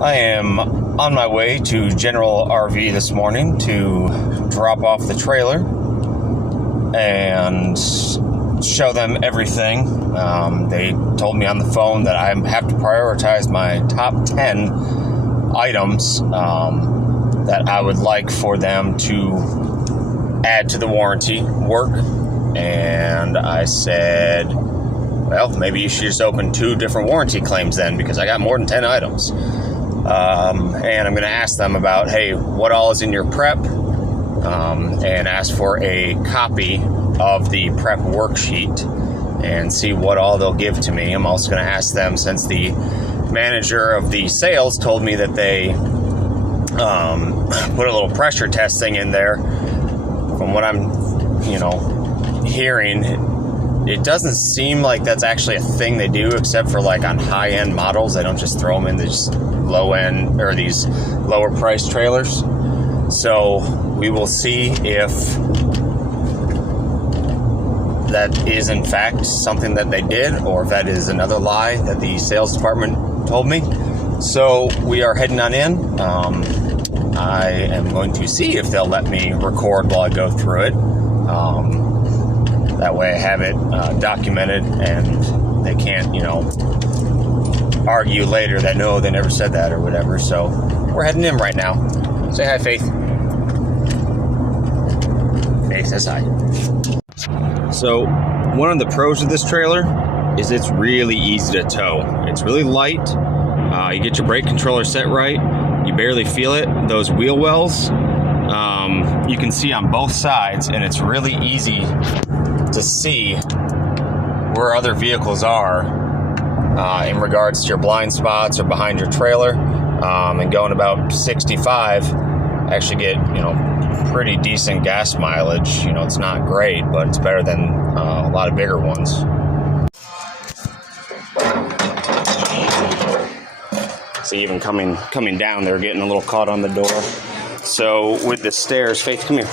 I am on my way to General RV this morning to drop off the trailer and show them everything. They told me on the phone that I have to prioritize my top 10 items that I would like for them to add to the warranty work. And I said, well, maybe you should just open 2 different warranty claims then, because I got more than 10 items. And I'm going to ask them about, hey, what all is in your prep? And ask for a copy of the prep worksheet and see what all they'll give to me. I'm also going to ask them, since the manager of the sales told me that they put a little pressure test thing in there. From what I'm, hearing, it doesn't seem like that's actually a thing they do, except for like on high-end models. They don't just throw them in these low-end or these lower-priced trailers. So we will see if that is in fact something that they did, or if that is another lie that the sales department told me. So we are heading on in. I am going to see if they'll let me record while I go through it. That way I have it documented, and they can't, argue later that no, they never said that or whatever. So we're heading in right now. Say hi, Faith. Faith says hi. So one of the pros of this trailer is it's really easy to tow. It's really light. You get your brake controller set right. You barely feel it. Those wheel wells, you can see on both sides, and it's really easy to see where other vehicles are in regards to your blind spots or behind your trailer. And going about 65, actually get, pretty decent gas mileage. It's not great, but it's better than a lot of bigger ones. See, even coming down, they're getting a little caught on the door. So with the stairs, Faith, come here.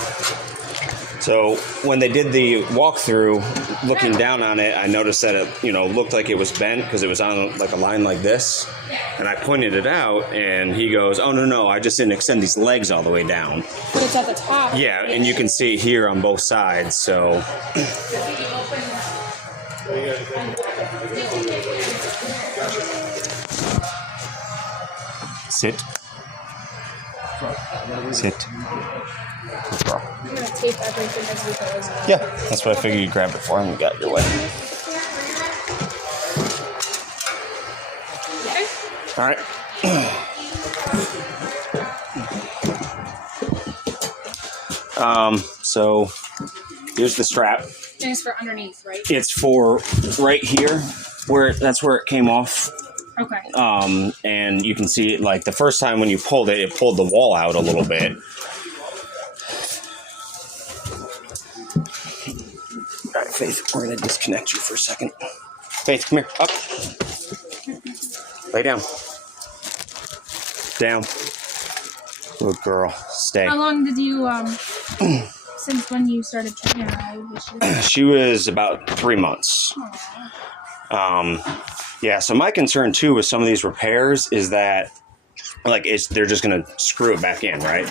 So when they did the walkthrough, looking down on it, I noticed that it, looked like it was bent because it was on like a line like this. And I pointed it out, and he goes, "Oh, no, I just didn't extend these legs all the way down." But it's at the top. Yeah, and you can see here on both sides, so. Sit. Sit. Good girl. I'm going to tape everything as we go as well. Yeah, that's what I figured you grabbed it for, and you got your way. Okay. All right. So here's the strap. And it's for underneath, right? It's for right here, that's where it came off. Okay. And you can see, like, the first time when you pulled it, it pulled the wall out a little bit. All right, Faith, we're going to disconnect you for a second. Faith, come here. Up. Lay down. Down. Good girl. Stay. How long did you, since when you started training her this year? She was about 3 months. Aww. Yeah, so my concern, too, with some of these repairs is that, like, they're just going to screw it back in, right?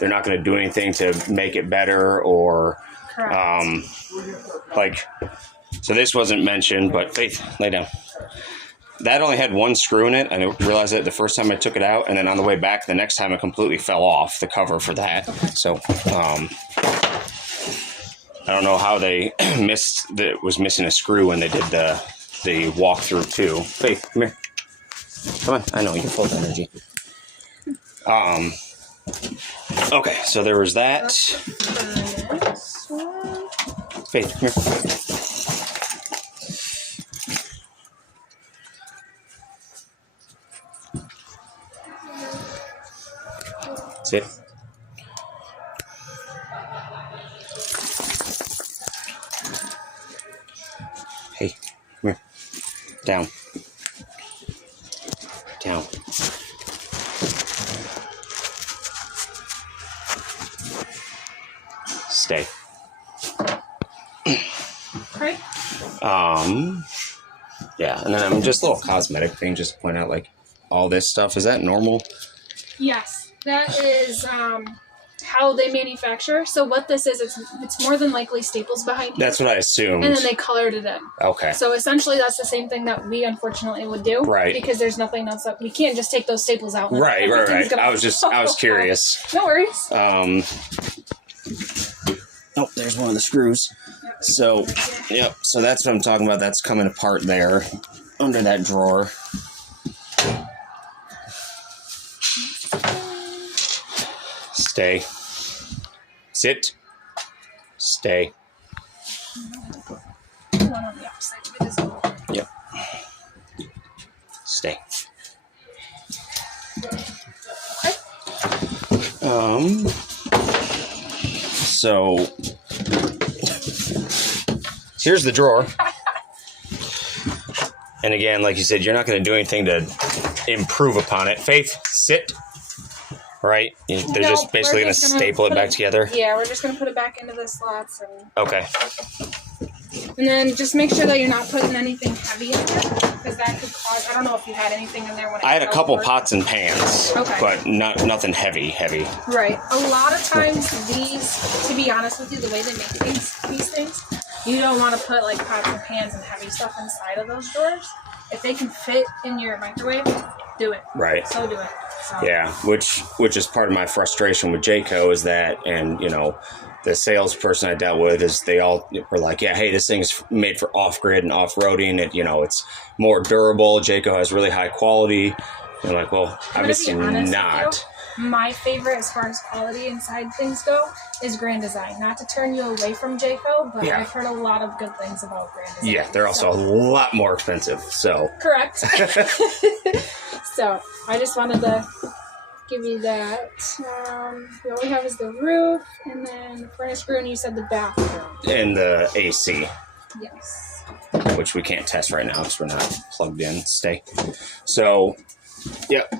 They're not going to do anything to make it better or... Correct. So this wasn't mentioned, but Faith, lay down. That only had one screw in it, and I realized it the first time I took it out, and then on the way back, the next time it completely fell off, the cover for that. Okay. So, I don't know how they was missing a screw when they did the walkthrough too. Faith, come here. Come on, I know you're full of energy. Okay, so there was that. Faith, come here. Sit. Hey, come here. Down. Down. Stay. Okay. Yeah, and then just a little cosmetic thing, just to point out, like, all this stuff. Is that normal? Yes, that is how they manufacture. So what this is, it's more than likely staples behind here. That's what I assumed. And then they colored it in. Okay. So essentially that's the same thing that we unfortunately would do. Right. Because there's nothing else that we can't just take those staples out. Right. I was curious. No worries. Oh, there's one of the screws. Yep. So, yep. So that's what I'm talking about. That's coming apart there under that drawer. Stay. Sit. Stay. One on the opposite. Yep. Stay. So here's the drawer. And again, like you said, you're not going to do anything to improve upon it. Faith, sit. Right? They're just basically going to staple it back together. Yeah, we're just going to put it back into the slots. Okay. And then just make sure that you're not putting anything heavy in there, because that could cause, I don't know if you had anything in there when I had a couple pots and pans, okay, but nothing heavy. Right. A lot of times these, to be honest with you, the way they make these things, you don't want to put like pots and pans and heavy stuff inside of those drawers. If they can fit in your microwave, do it. Right. So do it. So. Yeah, which is part of my frustration with Jayco is that, and you know, the salesperson I dealt with is they all were like, yeah, hey, this thing's made for off-grid and off-roading. It, you know, it's more durable. Jayco has really high quality. And I'm like, well, obviously not. My favorite as far as quality inside things go is Grand Design. Not to turn you away from Jayco, but yeah. I've heard a lot of good things about Grand Design. Yeah, they're also a lot more expensive. So correct. So I just wanted to give you that. All we have is the roof, and then the furnace screw, and you said the bathroom. And the AC. Yes. Which we can't test right now because we're not plugged in. Stay. So, yep.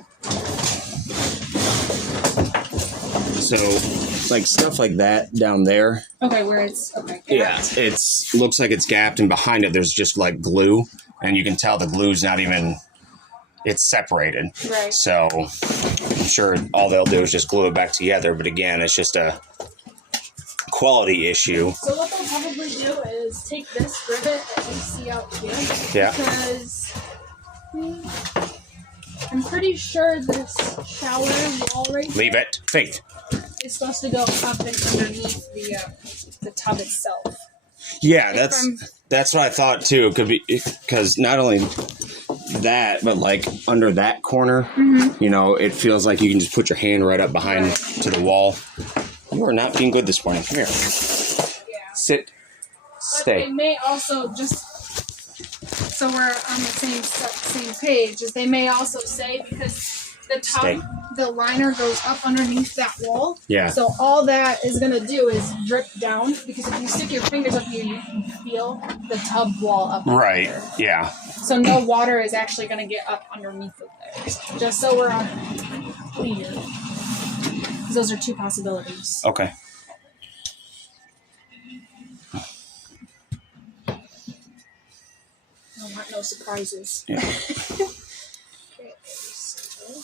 So, like stuff like that down there. Okay, where it's okay. Yeah, it's looks like it's gapped, and behind it there's just like glue, and you can tell the glue's not even. It's separated. Right. So I'm sure all they'll do is just glue it back together. But again, it's just a quality issue. So what they'll probably do is take this rivet that you see out here. Yeah. Because I'm pretty sure this shower wall right here. Leave it. Faith. Is supposed to go up and underneath the tub itself. Yeah, that's what I thought too. It could be because not only that, but like under that corner, you know, it feels like you can just put your hand right up behind to the wall. You are not being good this morning. Come here. Yeah. Sit. Stay. But they may also just so we're on the same page. Is they may also say because the tub, the liner goes up underneath that wall. Yeah. So all that is going to do is drip down because if you stick your fingers up here, you can feel the tub wall up. Right. There. Yeah. So no water is actually going to get up underneath of there. Just so we're on clear. Because those are two possibilities. Okay. I want no surprises. Yeah. Okay, so.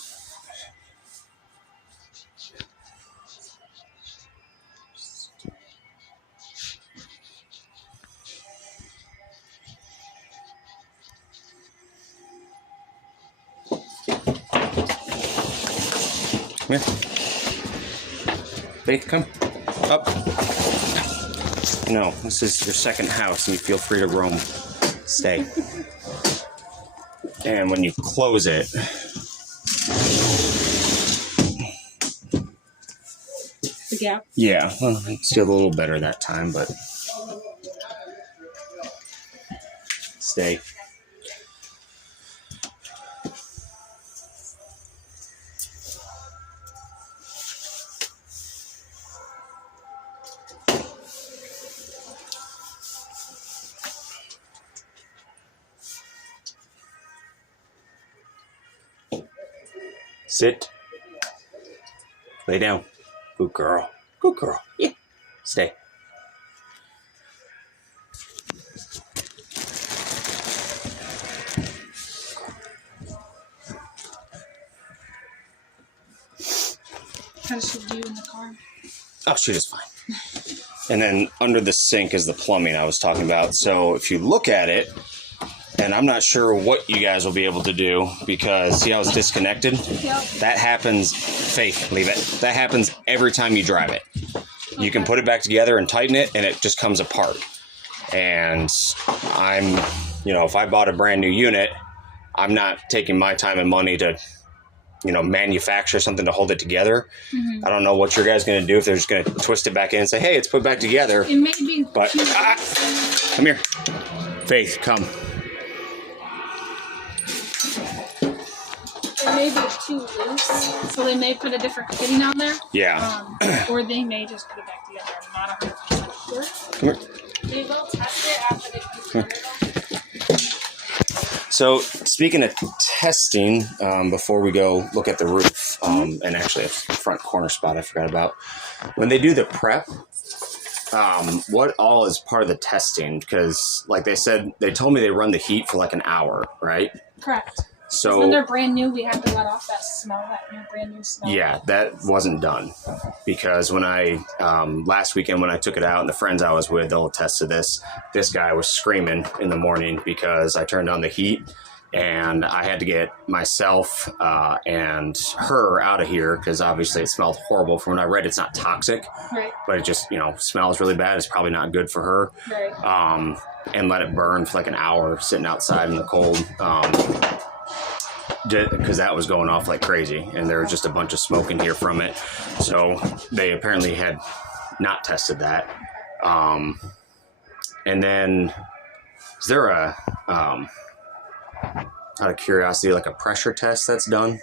Come here. Faith, come. Up. No, this is your second house and you feel free to roam. Stay. And when you close it, The gap? Yeah, well, it's still a little better that time, but stay. Sit. Lay down. Good girl. Good girl. Yeah. Stay. How does she do in the car? Oh, she does fine. And then under the sink is the plumbing I was talking about. So if you look at it, and I'm not sure what you guys will be able to do because see how it's disconnected? Yep. That happens, Faith, leave it. That happens every time you drive it. Okay. You can put it back together and tighten it and it just comes apart. And if I bought a brand new unit, I'm not taking my time and money to manufacture something to hold it together. Mm-hmm. I don't know what your guys going to do if they're just going to twist it back in and say, hey, it's put back together. It may be. But come here. Faith, come. It may be too loose, so they may put a different fitting on there. Yeah. Or they may just put it back together. I'm not 100% sure. Come here. They will test it after they put it together. So, speaking of testing, before we go look at the roof, and actually a front corner spot I forgot about, when they do the prep, what all is part of the testing? Because, like they told me they run the heat for like an hour, right? Correct. So when they're brand new, we have to let off that smell, brand new smell. Yeah, that wasn't done because when I last weekend when I took it out and the friends I was with, they'll attest to this. This guy was screaming in the morning because I turned on the heat and I had to get myself and her out of here because obviously it smelled horrible. From what I read, it's not toxic, right? But it just smells really bad. It's probably not good for her. Right. And let it burn for like an hour sitting outside in the cold. Because that was going off like crazy and there was just a bunch of smoke in here from it. So they apparently had not tested that. And then is there out of curiosity, like a pressure test that's done?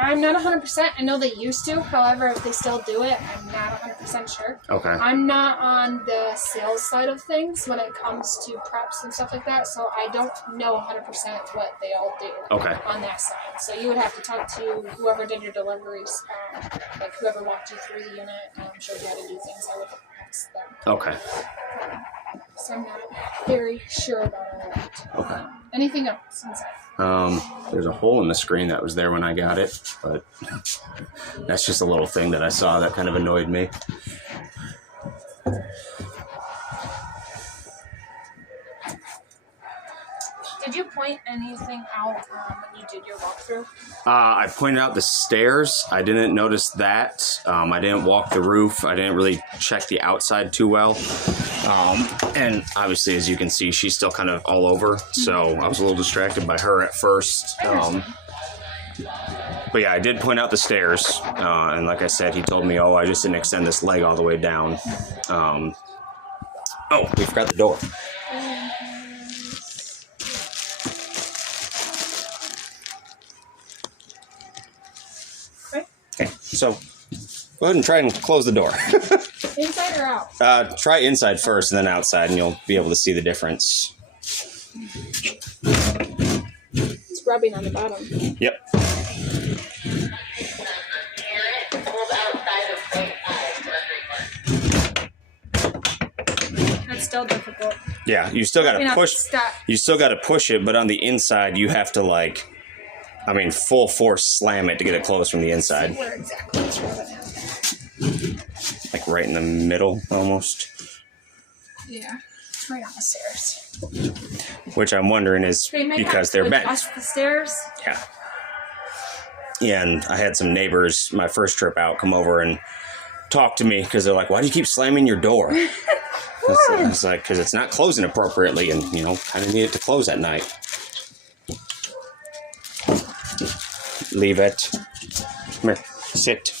I'm not 100%. I know they used to. However, if they still do it, I'm not 100% sure. Okay. I'm not on the sales side of things when it comes to preps and stuff like that, so I don't know 100% what they all do on that side. So you would have to talk to whoever did your deliveries, like whoever walked you through the unit and showed you how to do things. I would ask them. Okay. So I'm not very sure about all that. Okay. Anything else inside? There's a hole in the screen that was there when I got it, but that's just a little thing that I saw that kind of annoyed me. Did you point anything out when you did your walkthrough? I pointed out the stairs. I didn't notice that. I didn't walk the roof. I didn't really check the outside too well. And obviously, as you can see, she's still kind of all over. So I was a little distracted by her at first. But yeah, I did point out the stairs. And like I said, he told me, I just didn't extend this leg all the way down. We forgot the door. Okay, so go ahead and try and close the door. Inside or out? Try inside first and then outside, and you'll be able to see the difference. It's rubbing on the bottom. Yep. That's still difficult. Yeah, you still got to push. You still got to push it, but on the inside, you have to full force slam it to get it closed from the inside. Where exactly it's rubbing at? Like right in the middle, almost. Yeah, it's right on the stairs. Which I'm wondering is because they're bent. Adjust the stairs. Yeah. Yeah, and I had some neighbors my first trip out come over and talk to me because they're like, "Why do you keep slamming your door?" It's like because it's not closing appropriately, and kind of need it to close at night. Leave it. Come here. Sit.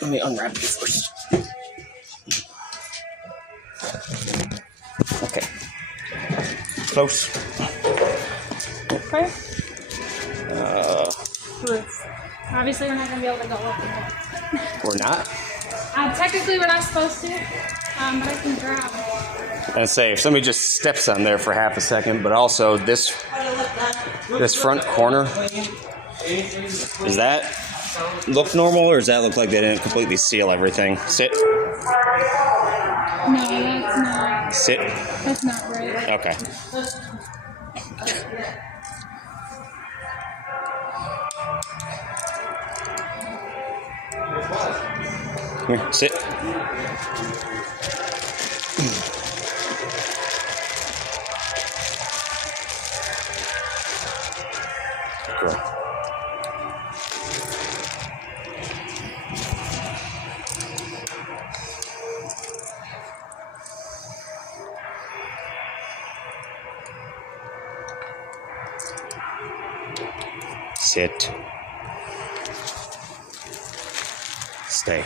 Let me unwrap it first. Okay. Close. Okay. Roof. Obviously, we're not going to be able to go up in there. We're not? Technically, we're not supposed to, but I can grab. And say if somebody just steps on there for half a second, but also this front corner is that look normal, or does that look like they didn't completely seal everything? Sit. No, that's not. Sit. That's not right. Okay. Come here, sit. Girl. Sit. Stay.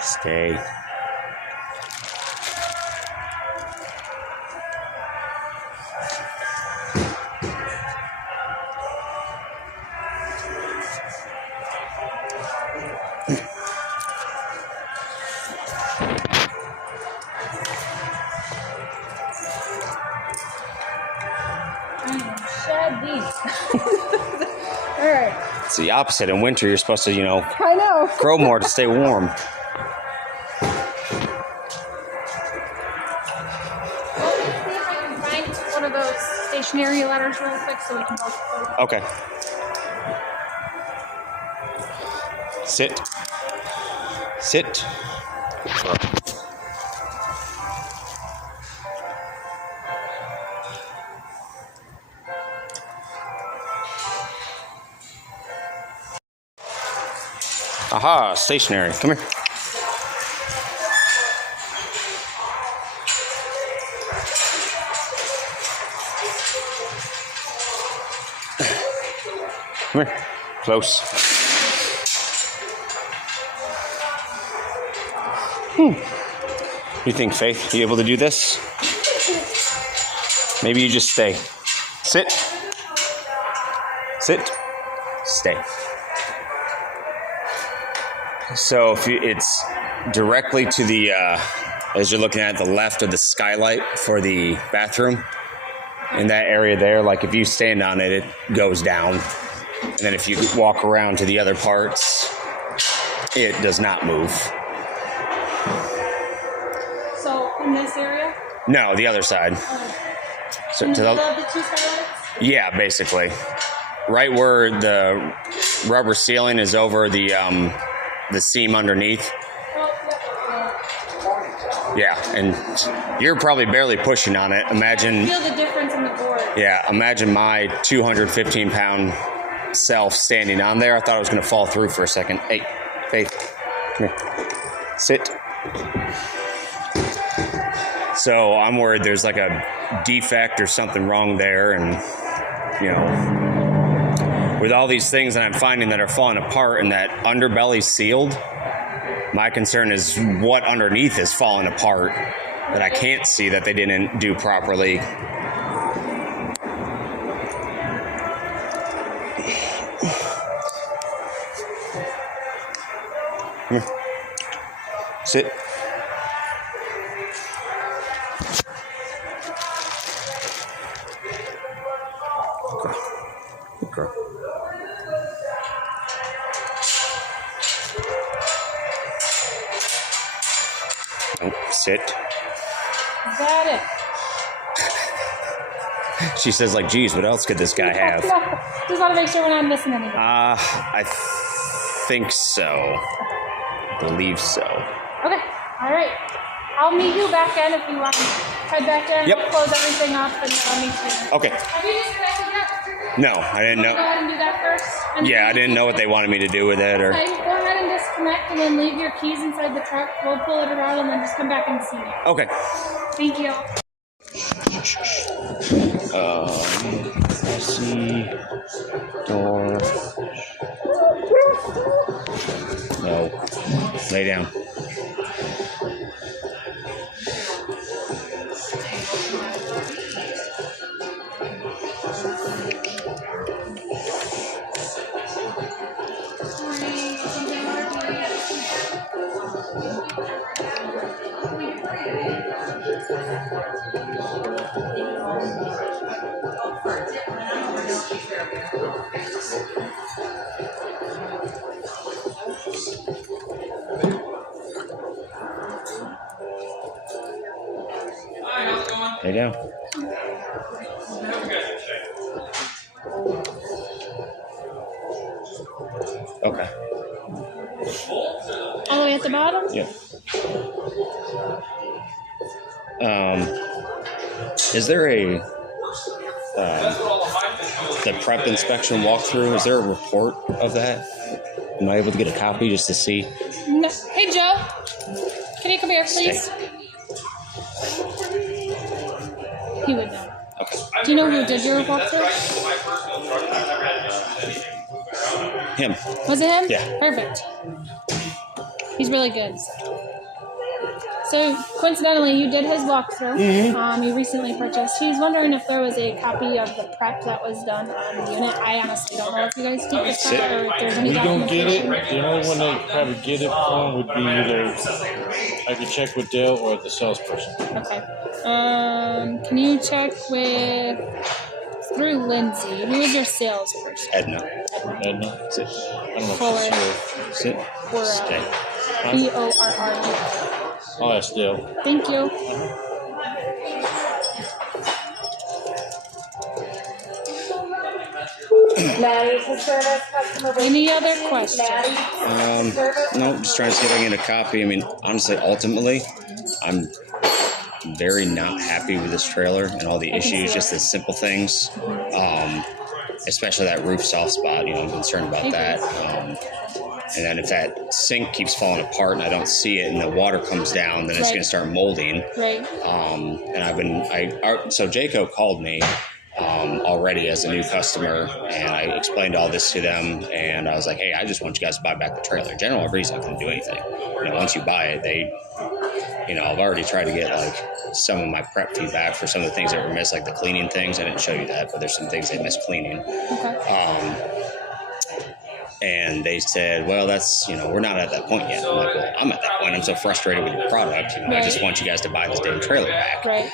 Stay. Shed these. All right. It's the opposite. In winter, you're supposed to, I know. grow more to stay warm. Well, let me see if I can find one of those stationary letters real quick so we can both. Okay. Sit. Sit. Aha, stationary. Come here. Come here. Close. You think, Faith, you able to do this? Maybe you just stay. Sit. Sit. Stay. So if it's directly to the, as you're looking at the left of the skylight for the bathroom, in that area there, like if you stand on it, it goes down. And then if you walk around to the other parts, it does not move. So in this area? No, the other side. So In to the middle of the two skylights? yeah, basically. Right where the rubber ceiling is over the seam underneath. Yeah, and you're probably barely pushing on it. Imagine. Feel the difference in the board. Yeah, imagine my 215-pound self standing on there. I thought I was going to fall through for a second. Hey, Faith, come here. Sit. So I'm worried there's like a defect or something wrong there, and with all these things that I'm finding that are falling apart and that underbelly's sealed, my concern is what underneath is falling apart that I can't see that they didn't do properly. Come here. Sit. Okay. Good girl. Sit. Is that it? She says, like, geez, what else could this guy have? No, just want to make sure we're not missing anything. I think so. I believe so. Okay. All right. I'll meet you back in if you want to head back in. Yep. We'll close everything up and I'll meet you. Okay. Have you disconnected yet? No, I didn't know. Go ahead and do that first. And Yeah, I didn't know what they wanted me to do with it. Or Okay, go ahead and disconnect and then leave your keys inside the truck. We'll pull it around and then just come back and see you. okay. Thank you. See door. No. Lay down. There you go. Okay. All the way at the bottom? Yeah. Is there a the prep inspection walkthrough? Is there a report of that? Am I able to get a copy just to see? No. Hey, Joe. Can you come here, please? Stay. He would know. Okay. Do you know who did your walkthrough? Him. Was it him? Yeah. Perfect. He's really good. So, coincidentally, you did his walkthrough. Mm-hmm. He recently purchased. He's wondering if there was a copy of the prep that was done on the unit. I honestly don't know if you guys keep this prep or if there's any We don't get it. documentation. The only one they probably get it from would be either I could check with Dale or the salesperson. Okay. Can you check with through Lindsay? Who is your salesperson? Edna. Edna? Sit. I don't know Forward. if she's here. Sit. Or Stay. BORR. I'll ask Dale. Thank you. Any other questions? No, just trying to see if I can get a copy. I mean, honestly, ultimately, I'm very not happy with this trailer and all the issues, just the simple things. Especially that roof soft spot, I'm concerned about that. And then if that sink keeps falling apart and I don't see it and the water comes down, then it's going to start molding. Right. And so Jayco called me already as a new customer, and I explained all this to them, and I was like, hey, I just want you guys to buy back the trailer. General Breeze not going to do anything. Once you buy it, I've already tried to get some of my prep feedback for some of the things that were missed, like the cleaning things. I didn't show you that, but there's some things they missed cleaning. Okay. And they said, well, that's, we're not at that point yet. I'm like, well, I'm at that point. I'm so frustrated with your product. I just want you guys to buy this damn trailer back. Right.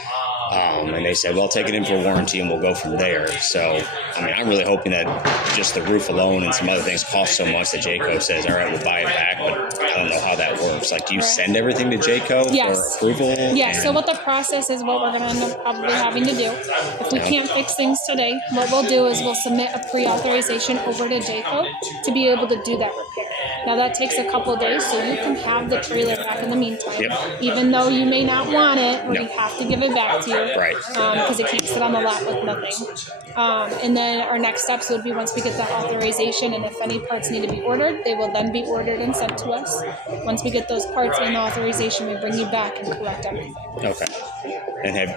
And they said, well, take it in for warranty and we'll go from there. So, I'm really hoping that just the roof alone and some other things cost so much that Jayco says, all right, we'll buy it back. But I don't know how that works. Do you send everything to Jayco Yes. for approval? Yes. So what the process is, what we're going to end up probably having to do, if we can't fix things today, what we'll do is we'll submit a pre-authorization over to Jayco to be able to do that repair. Now that takes a couple of days, so you can have the trailer back in the meantime. Yep. Even though you may not want it, or No. we have to give it back to you. Right. Because it can't sit on the lot with nothing. And then our next steps would be once we get that authorization, and if any parts need to be ordered, they will then be ordered and sent to us. Once we get those parts and authorization, we bring you back and correct everything. Okay. And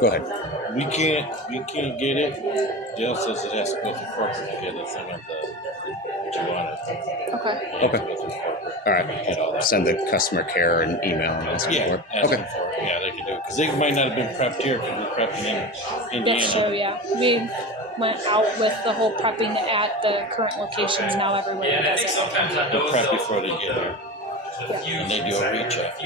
go ahead. We can't get it. Dale says it has to go through corporate to get it from what you want it. Okay. All right. Send the customer care an email and ask them for it. Ask Okay. them for it. Yeah, they can do it. Because they might not have been prepped here because we're prepping in Indiana. That's true, yeah. We went out with the whole prepping at the current locations. Now everywhere does it. They're prepped before they get here. And they do a recheck.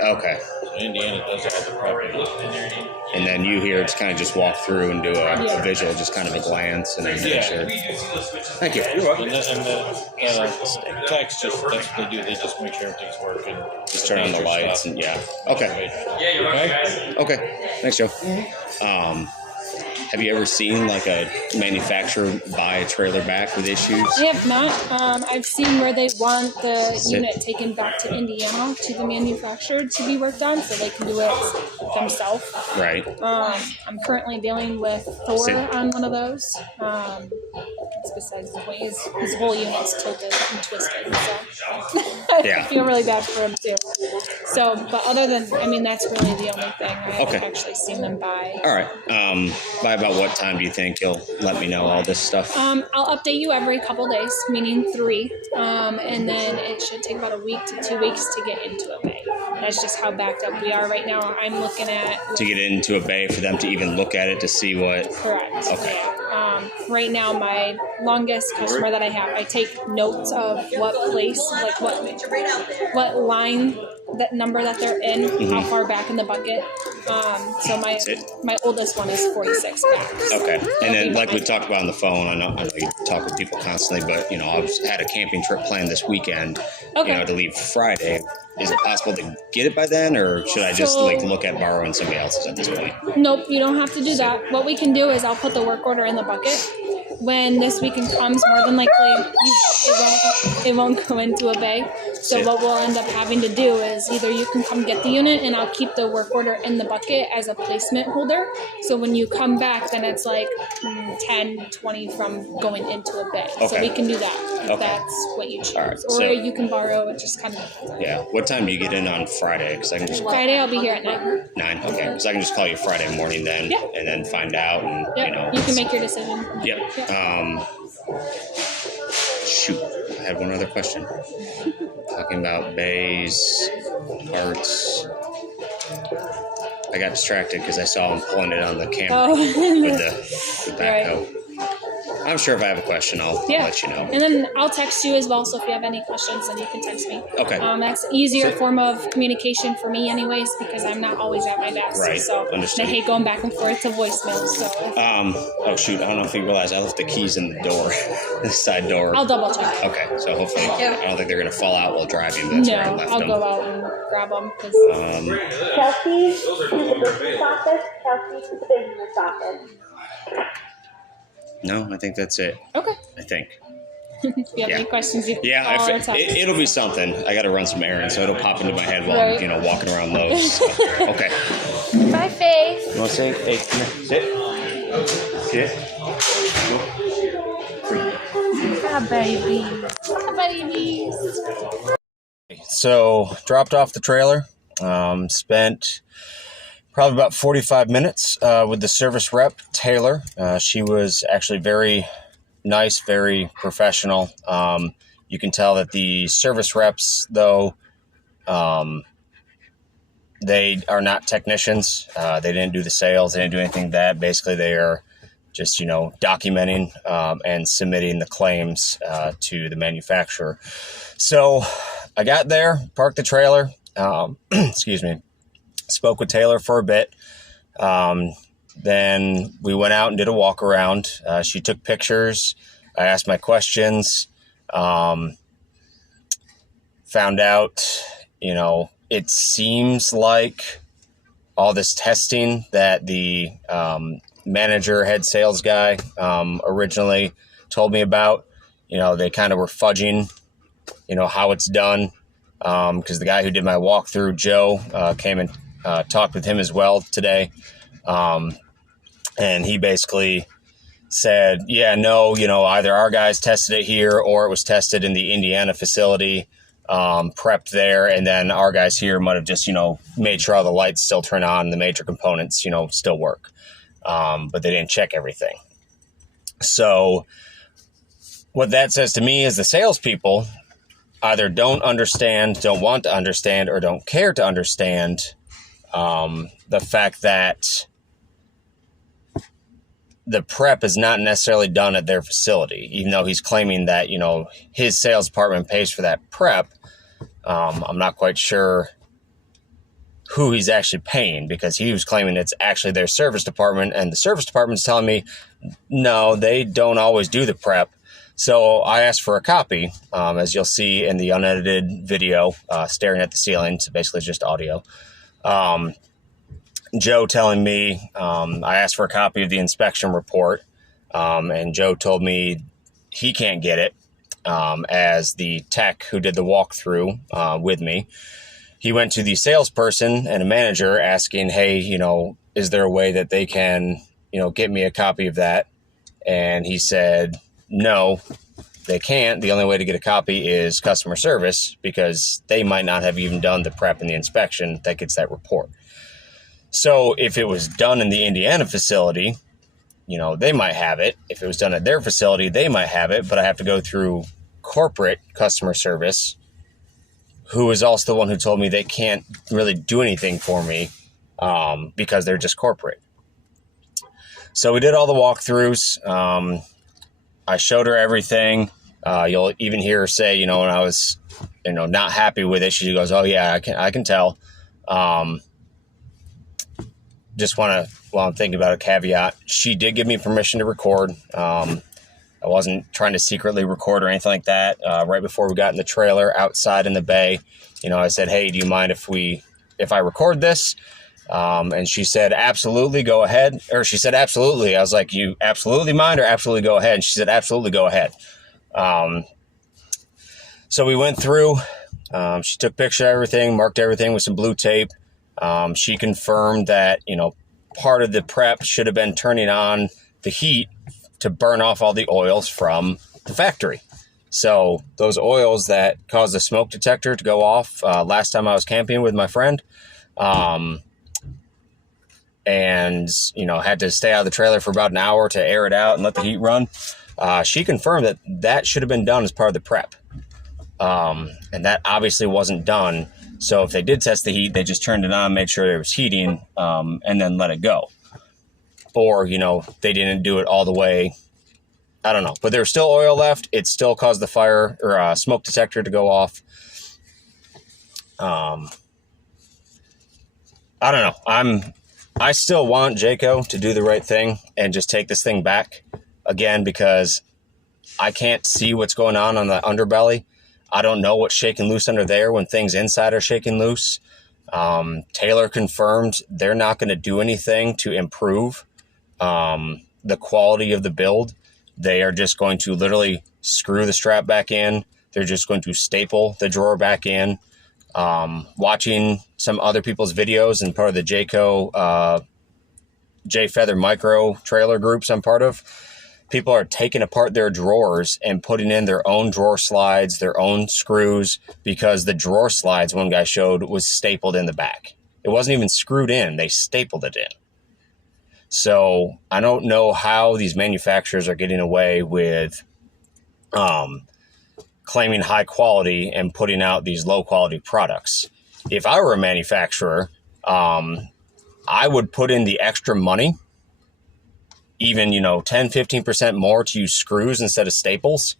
Okay. So Indiana does all the prepping. And then you here to kind of just walk through and do a visual, just kind of a glance and then make sure. Thank you. You're welcome. And the text, that's what they do. They just make sure everything's working. Just turn on the lights and Okay. Okay. Thanks, Joe. Have you ever seen a manufacturer buy a trailer back with issues? I have not. I've seen where they want the unit taken back to Indiana to the manufacturer to be worked on, so they can do it themselves. Right. I'm currently dealing with Thor on one of those. It's besides the point. His whole unit's tilted and twisted, so I feel really bad for him too. So, but other than, that's really the only thing I've actually seen them buy. All right. By about what time do you think you'll let me know all this stuff? I'll update you every couple days, meaning 3. And then it should take about a week to 2 weeks to get into a bay. That's just how backed up we are right now. I'm looking at... To get into a bay for them to even look at it to see what... Correct. Okay. Right now, my longest customer that I have, I take notes of what place, what line, that number that they're in, how far back in the bucket. So my oldest one is 46 packs. Okay. And then, like we talked about on the phone, I know you talk with people constantly, but, you know, I had a camping trip planned this weekend, you know, to leave Friday. Is it possible to get it by then, or should I just look at borrowing somebody else's at this point? Nope, you don't have to do that. What we can do is I'll put the work order in the bucket. When this weekend comes, more than likely it won't go into a bay. So what we'll end up having to do is either you can come get the unit and I'll keep the work order in the bucket as a placement holder. So when you come back, then it's like 10, 20 from going into a bay. Okay. So we can do that if that's what you choose. Right. Or you can borrow it, just kind of. Yeah. What time do you get in on Friday? Because I can just Friday I'll be here at 9. 9. Okay. Because I can just call you Friday morning then, and then find out, and you know. You can make your decision. Yep. Shoot, I had one other question. Talking about bays, parts. I got distracted because I saw him pulling it on the camera with the backhoe. Right. I'm sure if I have a question, I'll let you know. And then I'll text you as well, so if you have any questions, then you can text me. Okay. That's an easier form of communication for me anyways, because I'm not always at my desk. Right. So I hate going back and forth to voicemail. So. Oh, shoot. I don't know if you realize I left the keys in the door, the side door. I'll double check. Okay. So hopefully, I don't think they're going to fall out while driving, but that's where I left them. I'll go out and grab them. Kelsey to the business office. Kelsey to the business office. No, I think that's it. Okay. I think. If you have any questions, you can call or text. It'll be something. I got to run some errands, so it'll pop into my head while I'm, walking around Lowe's. So. Okay. Bye, Faith. You want to say, hey, come here. Sit. Hi, babies. Hi, babies. So, dropped off the trailer. Spent probably about 45 minutes with the service rep, Taylor. She was actually very nice, very professional. You can tell that the service reps, though, they are not technicians. They didn't do the sales. They didn't do anything like that. Basically, they are just, documenting and submitting the claims to the manufacturer. So I got there, parked the trailer, excuse me, spoke with Taylor for a bit. Then we went out and did a walk around. She took pictures. I asked my questions. Found out, it seems like all this testing that the manager, head sales guy originally told me about, they kind of were fudging, how it's done. Because the guy who did my walkthrough, Joe, came and talked with him as well today. And he basically said, either our guys tested it here or it was tested in the Indiana facility, prepped there. And then our guys here might have just, made sure all the lights still turn on, the major components, still work. But they didn't check everything. So what that says to me is the salespeople either don't understand, don't want to understand, or don't care to understand the fact that the prep is not necessarily done at their facility, even though he's claiming that, his sales department pays for that prep. I'm not quite sure who he's actually paying, because he was claiming it's actually their service department, and the service department's telling me, no, they don't always do the prep. So I asked for a copy, as you'll see in the unedited video, staring at the ceiling. So basically it's just audio. Joe telling me, I asked for a copy of the inspection report, and Joe told me he can't get it, as the tech who did the walkthrough with me. He went to the salesperson and a manager asking, hey, is there a way that they can, get me a copy of that? And he said, no, they can't. The only way to get a copy is customer service, because they might not have even done the prep and the inspection that gets that report. So if it was done in the Indiana facility, they might have it. If it was done at their facility, they might have it, but I have to go through corporate customer service, who is also the one who told me they can't really do anything for me because they're just corporate. So we did all the walkthroughs. I showed her everything. You'll even hear her say, when I was, not happy with it, she goes, oh yeah, I can tell. just want to, while I'm thinking about a caveat, she did give me permission to record. I wasn't trying to secretly record or anything like that. Right before we got in the trailer outside in the bay, I said, hey, do you mind if I record this? And she said, absolutely, go ahead. Or she said, absolutely. I was like, you absolutely mind or absolutely go ahead? And she said, absolutely, go ahead. So we went through, she took picture of everything, marked everything with some blue tape. She confirmed that, part of the prep should have been turning on the heat to burn off all the oils from the factory. So those oils that caused the smoke detector to go off last time I was camping with my friend, and, had to stay out of the trailer for about an hour to air it out and let the heat run. She confirmed that should have been done as part of the prep. And that obviously wasn't done. So if they did test the heat, they just turned it on, made sure there was heating, and then let it go. Or, they didn't do it all the way. I don't know. But there's still oil left. It still caused the fire or smoke detector to go off. I don't know. I still want Jayco to do the right thing and just take this thing back again, because I can't see what's going on the underbelly. I don't know what's shaking loose under there when things inside are shaking loose. Taylor confirmed they're not going to do anything to improve the quality of the build. They are just going to literally screw the strap back in. They're just going to staple the drawer back in. Watching some other people's videos and part of the Jayco J Feather Micro trailer groups I'm part of, people are taking apart their drawers and putting in their own drawer slides, their own screws, because the drawer slides one guy showed was stapled in the back. It wasn't even screwed in. They stapled it in. So I don't know how these manufacturers are getting away with claiming high quality and putting out these low quality products. If I were a manufacturer, I would put in the extra money, even, 10, 15% more to use screws instead of staples,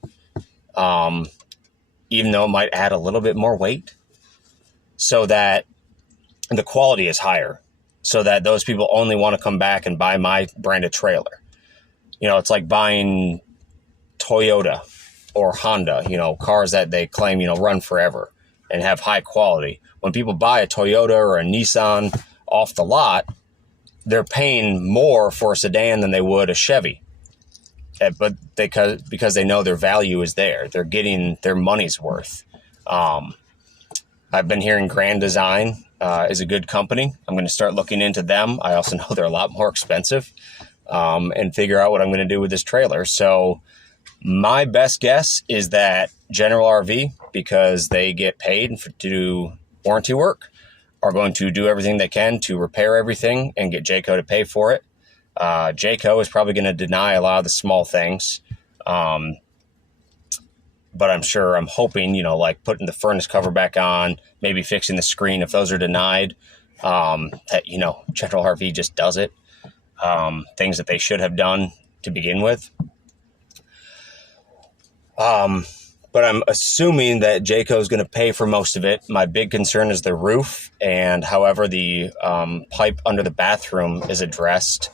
even though it might add a little bit more weight, so that the quality is higher, so that those people only want to come back and buy my branded trailer. It's like buying Toyota or Honda, cars that they claim, run forever and have high quality. When people buy a Toyota or a Nissan off the lot, they're paying more for a sedan than they would a Chevy. But because they know their value is there, they're getting their money's worth. I've been hearing Grand Design is a good company. I'm going to start looking into them. I also know they're a lot more expensive, and figure out what I'm going to do with this trailer. So my best guess is that General RV, because they get paid to do warranty work, are going to do everything they can to repair everything and get Jayco to pay for it. Jayco is probably going to deny a lot of the small things. But I'm hoping, like putting the furnace cover back on, maybe fixing the screen, if those are denied, that, General RV just does it. Things that they should have done to begin with. But I'm assuming that Jayco is going to pay for most of it. My big concern is the roof, and however the pipe under the bathroom is addressed.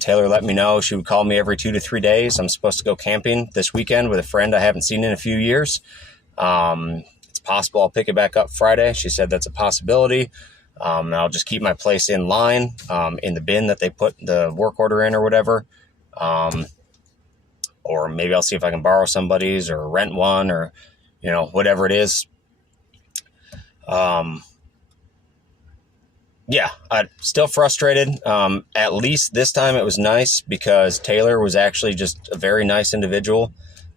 Taylor let me know she would call me every 2 to 3 days. I'm supposed to go camping this weekend with a friend I haven't seen in a few years. It's possible I'll pick it back up Friday. She said that's a possibility. And I'll just keep my place in line, in the bin that they put the work order in or whatever. Or maybe I'll see if I can borrow somebody's or rent one, or, whatever it is. Yeah, I'm still frustrated. At least this time it was nice because Taylor was actually just a very nice individual.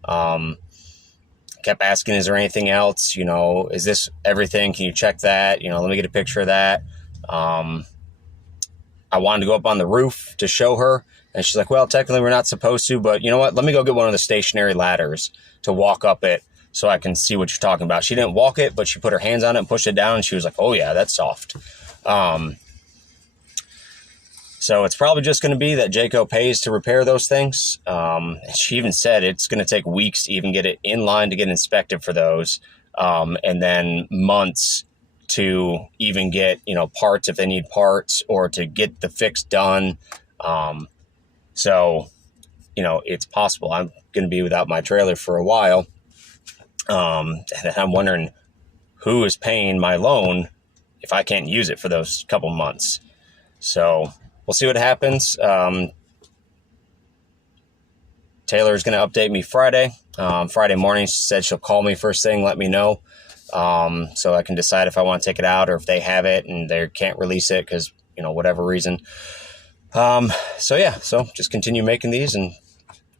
Kept asking, is there anything else? Is this everything? Can you check that? Let me get a picture of that. I wanted to go up on the roof to show her. And she's like, well, technically we're not supposed to, but you know what? Let me go get one of the stationary ladders to walk up it so I can see what you're talking about. She didn't walk it, but she put her hands on it and pushed it down. And she was like, oh yeah, that's soft. So it's probably just going to be that Jayco pays to repair those things. She even said it's going to take weeks to even get it in line to get inspected for those. And then months to even get, parts if they need parts, or to get the fix done. So, it's possible I'm going to be without my trailer for a while. And I'm wondering who is paying my loan if I can't use it for those couple months. So we'll see what happens. Taylor's going to update me Friday. Friday morning, she said she'll call me first thing, let me know. So I can decide if I want to take it out, or if they have it and they can't release it because, whatever reason. So just continue making these and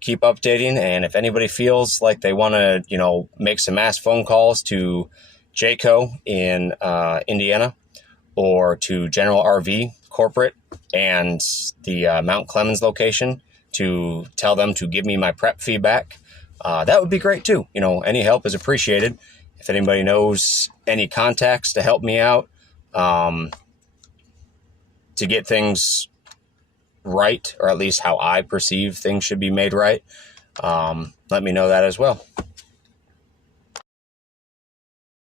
keep updating. And if anybody feels like they want to, make some mass phone calls to Jayco in Indiana, or to General RV Corporate and the Mount Clemens location, to tell them to give me my prep feedback, that would be great too. Any help is appreciated. If anybody knows any contacts to help me out, to get things right, or at least how I perceive things should be made right, let me know that as well.